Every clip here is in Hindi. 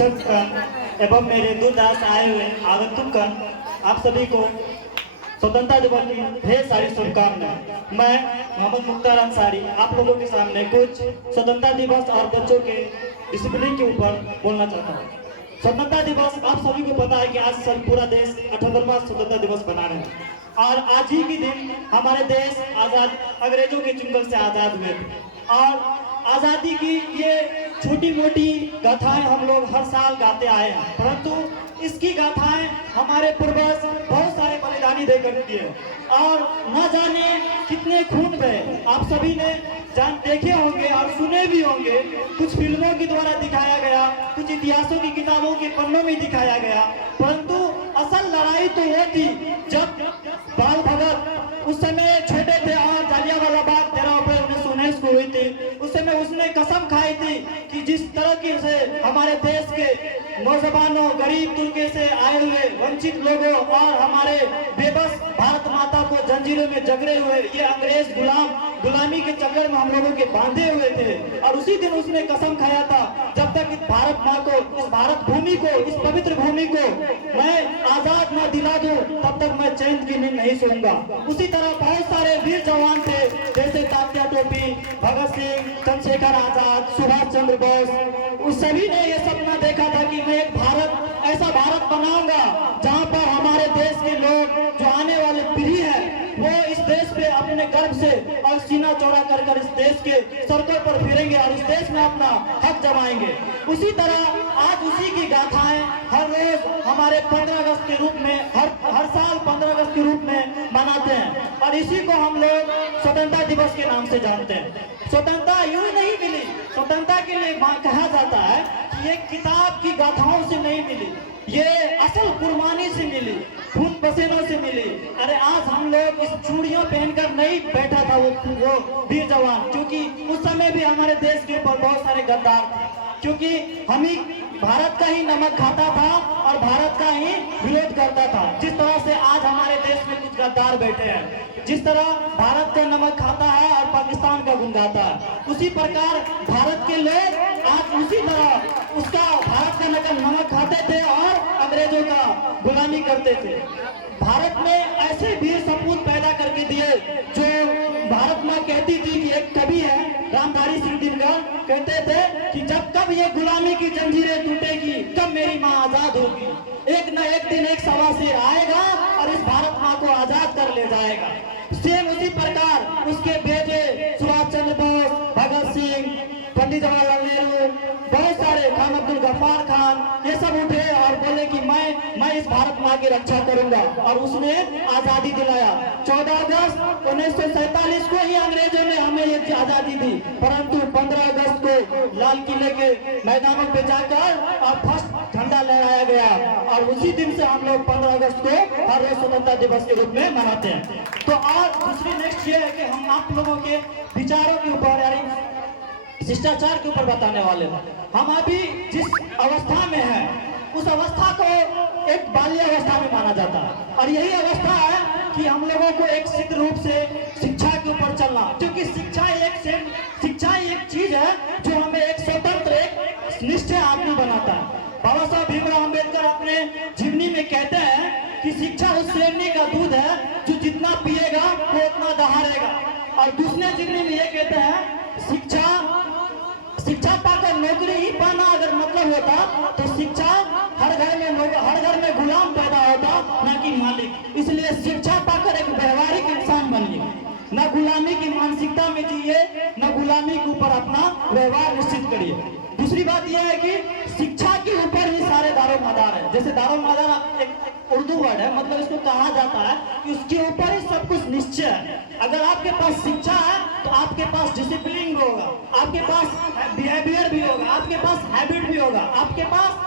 एवं मेरे दूरदराज आए हुए आगंतुक आप सभी को स्वतंत्रता दिवस की ढेर सारी शुभकामनाएं। मैं मोहम्मद मुख्तार अंसारी आप लोगों के सामने कुछ स्वतंत्रता दिवस और बच्चों के डिसिप्लिन के ऊपर बोलना चाहता हूँ। स्वतंत्रता दिवस आप सभी को पता है कि आज सब पूरा देश 78वां स्वतंत्रता दिवस मना रहे हैं और आज ही के दिन हमारे देश आजाद अंग्रेजों के चुंगल से आजाद हुए थे। और आजादी की ये छोटी मोटी गाथाएं हम लोग हर साल गाते आए हैं, परंतु इसकी गाथाएं हमारे पूर्वज बहुत सारे बलिदानी देकर दिए और न जाने कितने खून बहे। आप सभी ने देखे होंगे और सुने भी होंगे, कुछ फिल्मों के द्वारा दिखाया गया, कुछ इतिहासों की किताबों के पन्नों में दिखाया गया, परंतु असल लड़ाई तो वो थी जब बाल भगत उस समय छोटे थे और जालियांवाला बाग 13 अप्रैल 1919 को हुई थी। उस समय उसने कसम खाई थी कि जिस तरह से हमारे देश के नौजवानों, गरीब तुर्के से आए हुए वंचित लोगों और हमारे बेबस भारत माता को जंजीरों में जकड़े हुए ये अंग्रेज गुलामी के चक्कर में हम लोगों के बांधे हुए थे। और उसी दिन उसने कसम खाया था, जब तक इस भारत माँ को, इस भारत भूमि को, इस पवित्र भूमि को मैं आजाद न दिला दूं तब तक मैं चैन की नींद नहीं सोऊंगा। उसी तरह बहुत सारे वीर जवान थे, जैसे तात्या टोपी, भगत सिंह, चंद्रशेखर आजाद, सुभाष चंद्र बोस। उस सभी ने यह सपना देखा था कि मैं एक भारत, ऐसा भारत बनाऊंगा जहां पर हमारे देश के लोग, जो आने वाले पीढ़ी है, वो इस देश पे अपने गर्व से और सीना चौड़ा कर इस देश के सड़कों पर फिरेंगे और इस देश में अपना हक जमाएंगे। उसी तरह आज उसी की गाथाएं हर रोज हमारे 15 अगस्त के रूप में हर साल 15 अगस्त के रूप में मनाते हैं और इसी को हम लोग स्वतंत्रता दिवस के नाम से जानते हैं। स्वतंत्रता यूं नहीं मिली, स्वतंत्रता के लिए कहा जाता है कि ये किताब की गाथाओं से नहीं मिली, ये असल कुर्बानी से मिली, खून पसीनों से मिली। अरे आज हम लोग इस चूड़ियां पहनकर नहीं बैठा था वो वीर जवान, क्योंकि उस समय भी हमारे देश के ऊपर बहुत सारे गद्दार थे, क्योंकि हम ही भारत का ही नमक खाता था और भारत का ही विरोध करता था। जिस तरह से आज हमारे देश में कुछ गद्दार बैठे हैं, जिस तरह भारत का नमक खाता है और पाकिस्तान का गुण गाता है, उसी प्रकार भारत के लोग आज उसी तरह उसका भारत का नमक खाते थे और अंग्रेजों का गुलामी करते थे। भारत में ऐसे वीर सपूत पैदा करके दिए, जो भारत माँ कहती थी कि एक कवि है रामधारी सिंह दिनकर, कहते थे कि जब कब ये गुलामी की जंजीरें टूटेगी, कब मेरी माँ आजाद होगी। एक न एक दिन एक सवा से आएगा और इस भारत माँ को आजाद कर ले जाएगा। सेम उसी प्रकार उसके बेटे सुभाष चंद्र बोस, भगत सिंह, पंडित जवाहरलाल नेहरू, बहुत सारे, खान अब्दुल गफ्फार खान, ये सब उठे और बोले कि मैं इस भारत माँ की रक्षा करूंगा और उसने आजादी दिलाया। 14 अगस्त 1947 को ही अंग्रेजों ने हमें ये आजादी दी, परंतु 15 अगस्त को लाल किले के मैदानों पे जाकर और फर्स्ट झंडा लहराया गया और उसी दिन से हम लोग 15 अगस्त को हर रोज स्वतंत्रता दिवस के रूप में मनाते हैं। तो आज दूसरी नेक्स्ट ये है कि हम आप लोगों के विचारों के ऊपर, यानी शिष्टाचार के ऊपर बताने वाले हैं। हम अभी जिस अवस्था में हैं, उस अवस्था को एक बाल्य अवस्था में माना जाता है और यही अवस्था है कि हम लोगों को एक सिद्ध रूप से शिक्षा के ऊपर चलना, क्योंकि शिक्षा एक चीज है जो हमें एक स्वतंत्र, एक निश्चय आदमी बनाता है। बाबा साहब भीमराव अम्बेडकर अपने जीवनी में कहते हैं कि शिक्षा उस शेरनी का दूध है जो जितना पिएगा वो उतना दहाड़ेगा। और दूसरे जीवनी में ये कहते हैं शिक्षा पाकर नौकरी ही पाना अगर मतलब होता तो शिक्षा हर घर में गुलाम पैदा होता, न कि मालिक। इसलिए शिक्षा पाकर एक व्यवहारिक इंसान बनिए, न गुलामी की मानसिकता में जिए, न गुलामी के ऊपर अपना व्यवहार निश्चित करिए। दूसरी बात यह है कि शिक्षा के ऊपर ही सारे दारो मदार है। जैसे दारो मदार एक उर्दू वर्ड है, मतलब इसको कहा जाता है कि उसके ऊपर ही सब कुछ निश्चय है। अगर आपके पास शिक्षा है तो आपके पास डिसिप्लिन भी होगा, आपके पास बिहेवियर भी होगा, आपके पास हैबिट भी होगा, आपके पास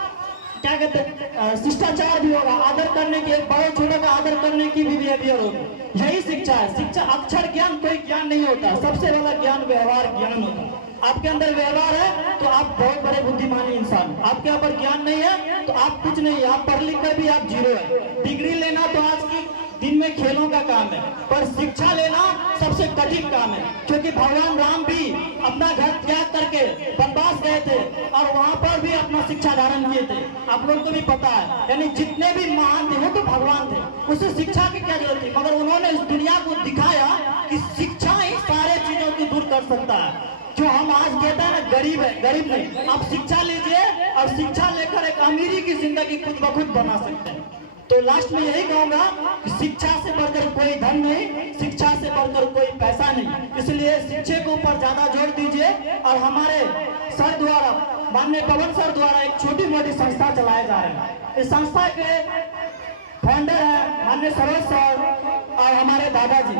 क्या कहते हैं शिष्टाचार भी होगा, आदर करने के, बड़े छोटे का आदर करने की भी बिहेवियर होगी। यही शिक्षा है। शिक्षा अक्षर ज्ञान कोई ज्ञान नहीं होता, सबसे बड़ा ज्ञान व्यवहार ज्ञान होता है। आपके अंदर व्यवहार है तो आप बहुत बड़े बुद्धिमानी इंसान, आपके ऊपर ज्ञान नहीं है तो आप कुछ नहीं है, आप पढ़ लिख कर भी आप जीरो है। डिग्री लेना तो आज की दिन में खेलों का काम है, पर शिक्षा लेना सबसे कठिन काम है, क्योंकि भगवान राम भी अपना घर त्याग करके वनवास गए थे और वहां पर भी अपना शिक्षा धारण किए थे। आप लोग को भी पता है, यानी जितने भी महान थे वो तो भगवान थे, उसे शिक्षा की क्या जरूरत थी, मगर उन्होंने इस दुनिया को दिखाया कि शिक्षा ही सारे चीजों को दूर कर सकता है। जो हम आज कहते हैं ना गरीब है, गरीब नहीं, आप शिक्षा लीजिए और शिक्षा लेकर एक अमीरी की जिंदगी खुद ब खुद बना सकते हैं। तो लास्ट में यही कहूंगा कि शिक्षा से बढ़कर कोई धन नहीं, शिक्षा से बढ़कर कोई पैसा नहीं, इसलिए शिक्षा के ऊपर ज्यादा जोर दीजिए। और हमारे सर द्वारा, माननीय पवन सर द्वारा एक छोटी मोटी संस्था चलाए जा रहे हैं। इस संस्था के फाउंडर है माननीय सरोज सर और हमारे दादाजी।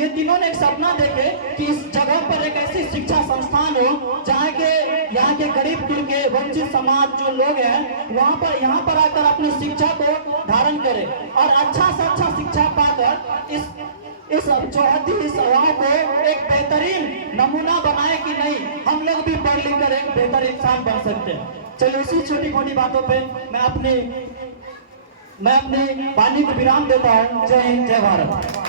ये तीनों ने एक सपना देखे कि इस जगह पर एक ऐसी शिक्षा संस्थान हो जहाँ के यहाँ के गरीब कुल के वंचित समाज जो लोग हैं यहाँ पर आकर अपनी शिक्षा को धारण करें और अच्छा से अच्छा शिक्षा पाकर इस चौहद्दी इस गाँव को एक बेहतरीन नमूना बनाए कि नहीं हम लोग भी पढ़ लिख कर एक बेहतर इंसान बन सकते हैं। चलिए इसी छोटी मोटी बातों पे मैं अपनी वाणी को विराम देता हूँ। जय हिंद, जय भारत।